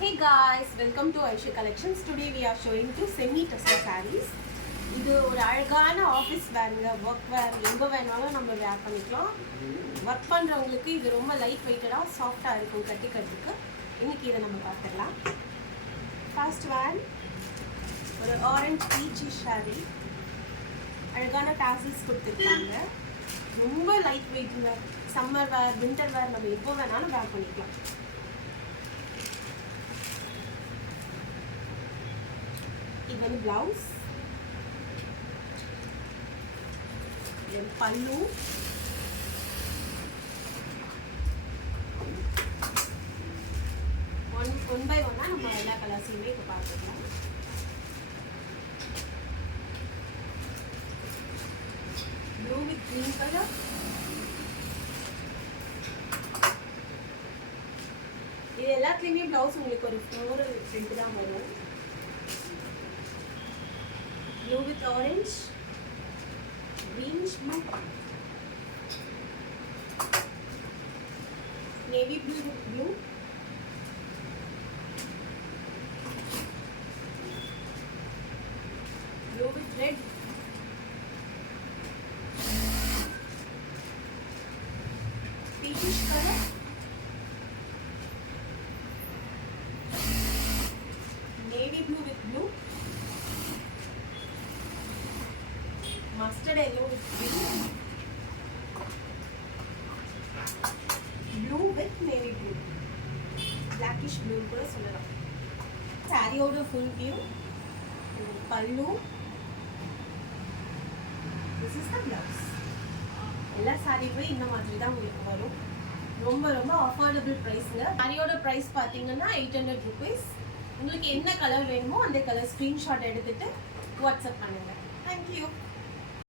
Hey guys, welcome to Aisha Collections. Today we are showing two semi-tussar sarees. இது ஒரு அழகான ஆஃபீஸ் வேருங்க, ஒர்க் வேர், எங்கே வேணாலும் நம்ம வேர் பண்ணிக்கலாம். ஒர்க் பண்ணுறவங்களுக்கு இது ரொம்ப லைட் வெயிட்டடாக சாஃப்டாக இருக்கும் கட்டிக்கிறதுக்கு. இன்னைக்கு இதை நம்ம பார்த்துடலாம். ஃபர்ஸ்ட் வேர் ஒரு ஆரஞ்சு பீச்சி சாரீ, அழகான டாசல்ஸ் கொடுத்துருக்காங்க. ரொம்ப லைட் வெயிட்டுங்க. சம்மர் வேர், வின்டர் வேர் நம்ம எப்போ வேணாலும் வேர் பண்ணிக்கலாம். இது வந்து பிளவுஸ், பல்லு, ஒன் பை ஒன்னா நம்ம எல்லா கலர்ஸையுமே இப்போ பார்த்துக்கலாம். ப்ளூ வித் கிரீன் கலர், இது எல்லாத்துலேயுமே பிளவுஸ் உங்களுக்கு ஒரு ஃப்ளோரல் பிரிண்ட் தான் வரும். Blue with orange, greenish blue, navy blue with blue, blue with red, peachish color, navy blue with blue, mustard yellow with green, blue with navy blue, blackish blue கூட சொல்லலாம். சாரியோட full view, பல்லு, this is the blouse. எல்லா சாரியுமே இந்த மாதிரி தான் உங்களுக்கு வரும். ரொம்ப ரொம்ப அஃபோர்டபுள் ப்ரைஸுங்க. சாரியோட ப்ரைஸ் பார்த்தீங்கன்னா 800 rupees. உங்களுக்கு என்ன கலர் வேணுமோ அந்த கலர் ஸ்க்ரீன்ஷாட் எடுத்துட்டு வாட்ஸ்அப் பண்ணுங்கள். தேங்க்யூ.